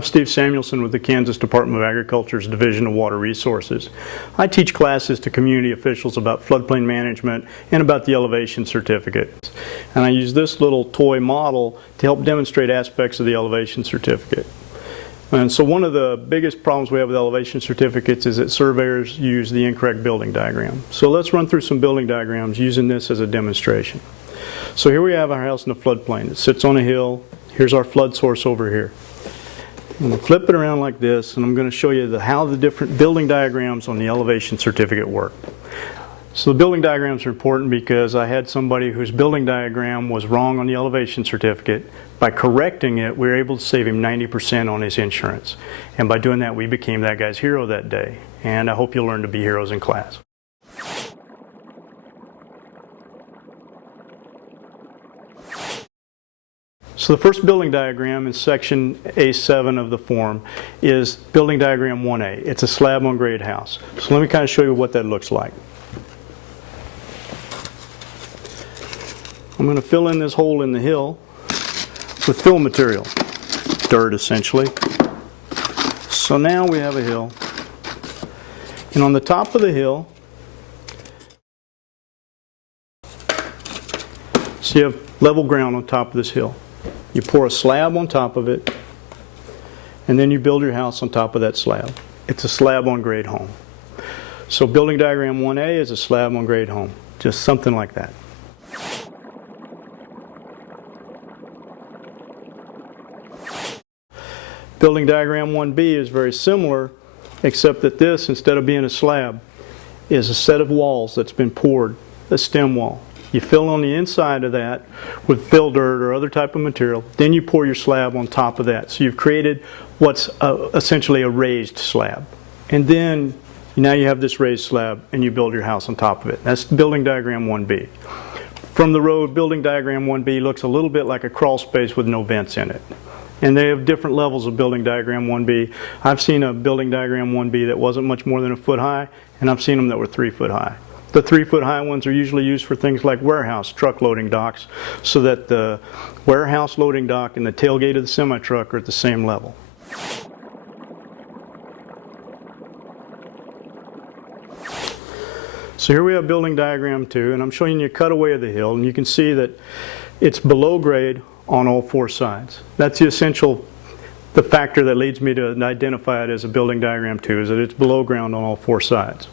I'm Steve Samuelson with the Kansas Department of Agriculture's Division of Water Resources. I teach classes to community officials about floodplain management and about the elevation certificate. And I use this little toy model to help demonstrate aspects of the elevation certificate. And so one of the biggest problems we have with elevation certificates is that surveyors use the incorrect building diagram. So let's run through some building diagrams using this as a demonstration. So here we have our house in a floodplain. It sits on a hill. Here's our flood source over here. I'm going to flip it around like this, and I'm going to show you how the different building diagrams on the elevation certificate work. So the building diagrams are important because I had somebody whose building diagram was wrong on the elevation certificate. By correcting it, we were able to save him 90% on his insurance. And by doing that, we became that guy's hero that day. And I hope you'll learn to be heroes in class. So the first building diagram in section A7 of the form is building diagram 1A. It's a slab on grade house. So let me kind of show you what that looks like. I'm going to fill in this hole in the hill with fill material, dirt essentially. So now we have a hill. And on the top of the hill, so you have level ground on top of this hill. You pour a slab on top of it, and then you build your house on top of that slab. It's a slab on grade home. So building diagram 1A is a slab on grade home, just something like that. Building diagram 1B is very similar, except that this, instead of being a slab, is a set of walls that's been poured, a stem wall. You fill on the inside of that with fill dirt or other type of material. Then you pour your slab on top of that. So you've created what's essentially a raised slab. And then now you have this raised slab and you build your house on top of it. That's building diagram 1B. From the road, building diagram 1B looks a little bit like a crawl space with no vents in it. And they have different levels of building diagram 1B. I've seen a building diagram 1B that wasn't much more than a foot high, and I've seen them that were 3 foot high. The 3 foot high ones are usually used for things like warehouse truck loading docks, so that the warehouse loading dock and the tailgate of the semi-truck are at the same level. So here we have building diagram 2, and I'm showing you a cutaway of the hill, and you can see that it's below grade on all 4 sides. That's the factor that leads me to identify it as a building diagram 2, is that it's below ground on all 4 sides.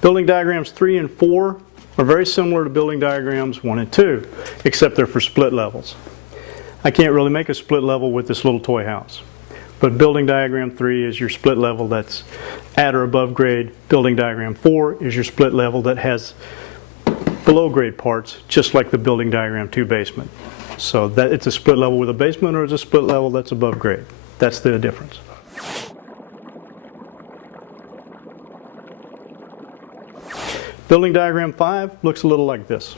Building diagrams 3 and 4 are very similar to building diagrams 1 and 2, except they're for split levels. I can't really make a split level with this little toy house. But building diagram 3 is your split level that's at or above grade. Building diagram 4 is your split level that has below grade parts, just like the building diagram 2 basement. So that it's a split level with a basement, or it's a split level that's above grade. That's the difference. Building diagram 5 looks a little like this.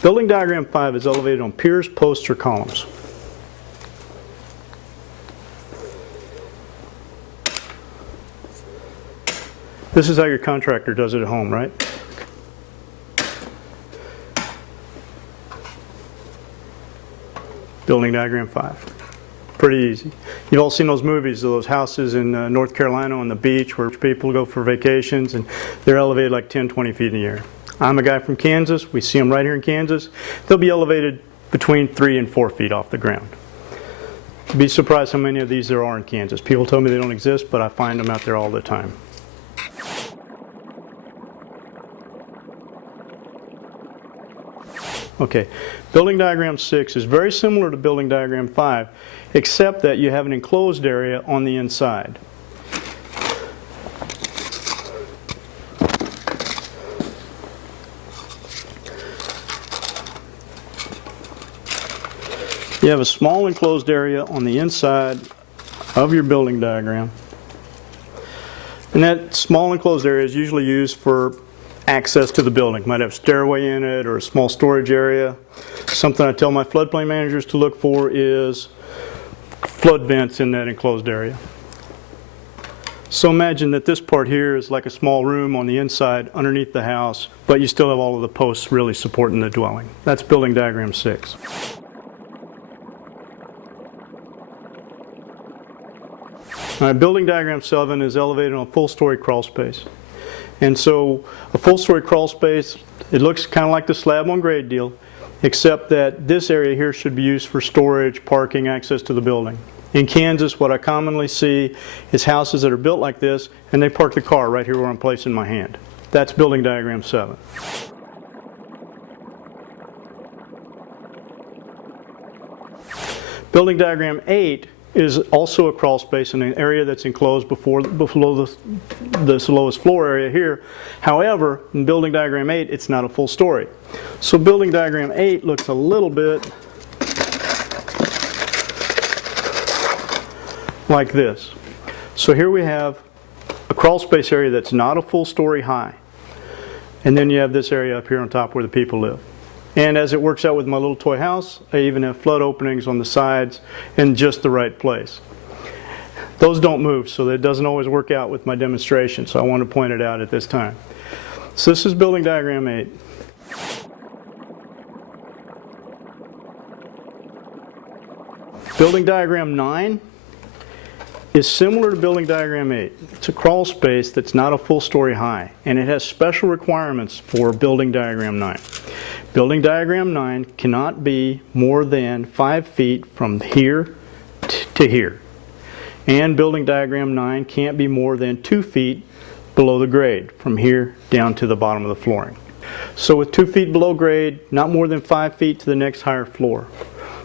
Building diagram 5 is elevated on piers, posts, or columns. This is how your contractor does it at home, right? Building diagram 5. Pretty easy. You've all seen those movies of those houses in North Carolina on the beach where people go for vacations and they're elevated like 10, 20 feet in the air. I'm a guy from Kansas. We see them right here in Kansas. They'll be elevated between 3 and 4 feet off the ground. You'd be surprised how many of these there are in Kansas. People tell me they don't exist, but I find them out there all the time. Okay, building diagram 6 is very similar to building diagram 5, except that you have an enclosed area on the inside. You have a small enclosed area on the inside of your building diagram. And that small enclosed area is usually used for access to the building. Might have a stairway in it or a small storage area. Something I tell my floodplain managers to look for is flood vents in that enclosed area. So imagine that this part here is like a small room on the inside underneath the house, but you still have all of the posts really supporting the dwelling. That's building diagram 6. All right, building diagram 7 is elevated on a full story crawl space. And so a full story crawl space, it looks kind of like the slab on grade deal, except that this area here should be used for storage, parking, access to the building. In Kansas, what I commonly see is houses that are built like this, and they park the car right here where I'm placing my hand. That's building diagram 7. Building diagram 8 is also a crawl space in an area that's enclosed below this lowest floor area here. However, in building diagram 8, it's not a full story. So building diagram 8 looks a little bit like this. So here we have a crawl space area that's not a full story high. And then you have this area up here on top where the people live. And as it works out with my little toy house, I even have flood openings on the sides in just the right place. Those don't move, so that doesn't always work out with my demonstration, so I want to point it out at this time. So this is building diagram 8. Building diagram 9 is similar to building diagram 8. It's a crawl space that's not a full story high, and it has special requirements for building diagram 9. Building diagram 9 cannot be more than 5 feet from here to here. And building diagram 9 can't be more than 2 feet below the grade, from here down to the bottom of the flooring. So with 2 feet below grade, not more than 5 feet to the next higher floor.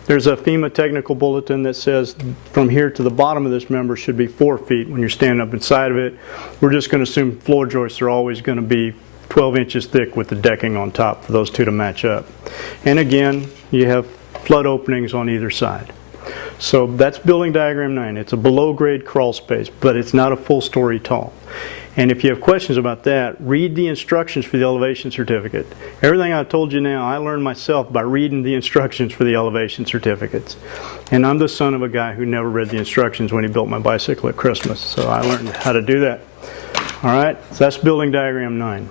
There's a FEMA technical bulletin that says from here to the bottom of this member should be 4 feet when you're standing up inside of it. We're just going to assume floor joists are always going to be 12 inches thick with the decking on top for those two to match up. And again, you have flood openings on either side. So that's building diagram 9. It's a below grade crawl space, but it's not a full story tall. And if you have questions about that, read the instructions for the elevation certificate. Everything I've told you now, I learned myself by reading the instructions for the elevation certificates. And I'm the son of a guy who never read the instructions when he built my bicycle at Christmas, so I learned how to do that. All right, so that's building diagram 9.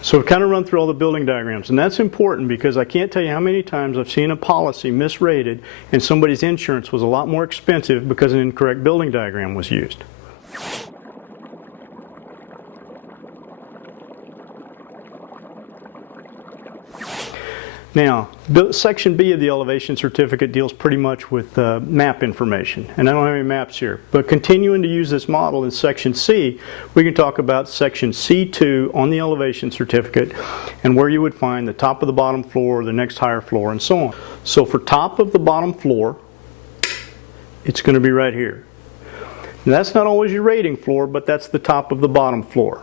So we've kind of run through all the building diagrams, and that's important because I can't tell you how many times I've seen a policy misrated and somebody's insurance was a lot more expensive because an incorrect building diagram was used. Now, Section B of the elevation certificate deals pretty much with map information, and I don't have any maps here. But continuing to use this model in Section C, we can talk about Section C2 on the elevation certificate and where you would find the top of the bottom floor, the next higher floor, and so on. So for top of the bottom floor, it's going to be right here. Now, that's not always your rating floor, but that's the top of the bottom floor.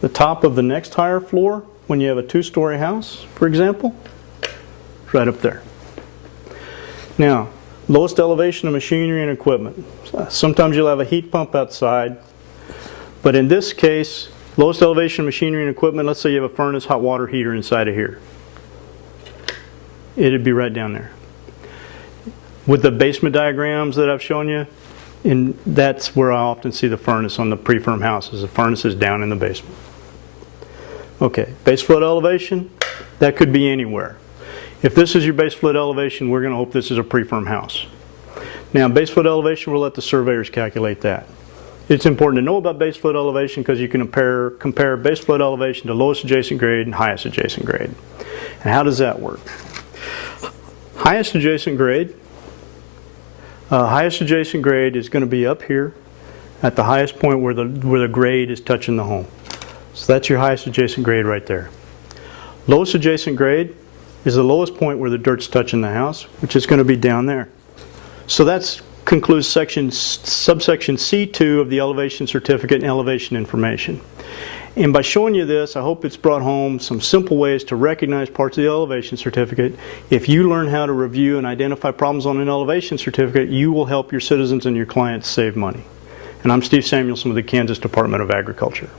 The top of the next higher floor, when you have a 2-story house, for example, right up there. Now, lowest elevation of machinery and equipment. Sometimes you'll have a heat pump outside, but in this case, lowest elevation of machinery and equipment, let's say you have a furnace, hot water heater inside of here. It'd be right down there. With the basement diagrams that I've shown you, and that's where I often see the furnace on the pre-firm houses. The furnace is down in the basement. Okay, base flood elevation, that could be anywhere. If this is your base flood elevation, we're going to hope this is a pre-firm house. Now, base flood elevation, we'll let the surveyors calculate that. It's important to know about base flood elevation because you can compare base flood elevation to lowest adjacent grade and highest adjacent grade. And how does that work? Highest adjacent grade is going to be up here at the highest point where the grade is touching the home. So that's your highest adjacent grade right there. Lowest adjacent grade is the lowest point where the dirt's touching the house, which is going to be down there. So that concludes subsection C2 of the elevation certificate and elevation information. And by showing you this, I hope it's brought home some simple ways to recognize parts of the elevation certificate. If you learn how to review and identify problems on an elevation certificate, you will help your citizens and your clients save money. And I'm Steve Samuelson with the Kansas Department of Agriculture.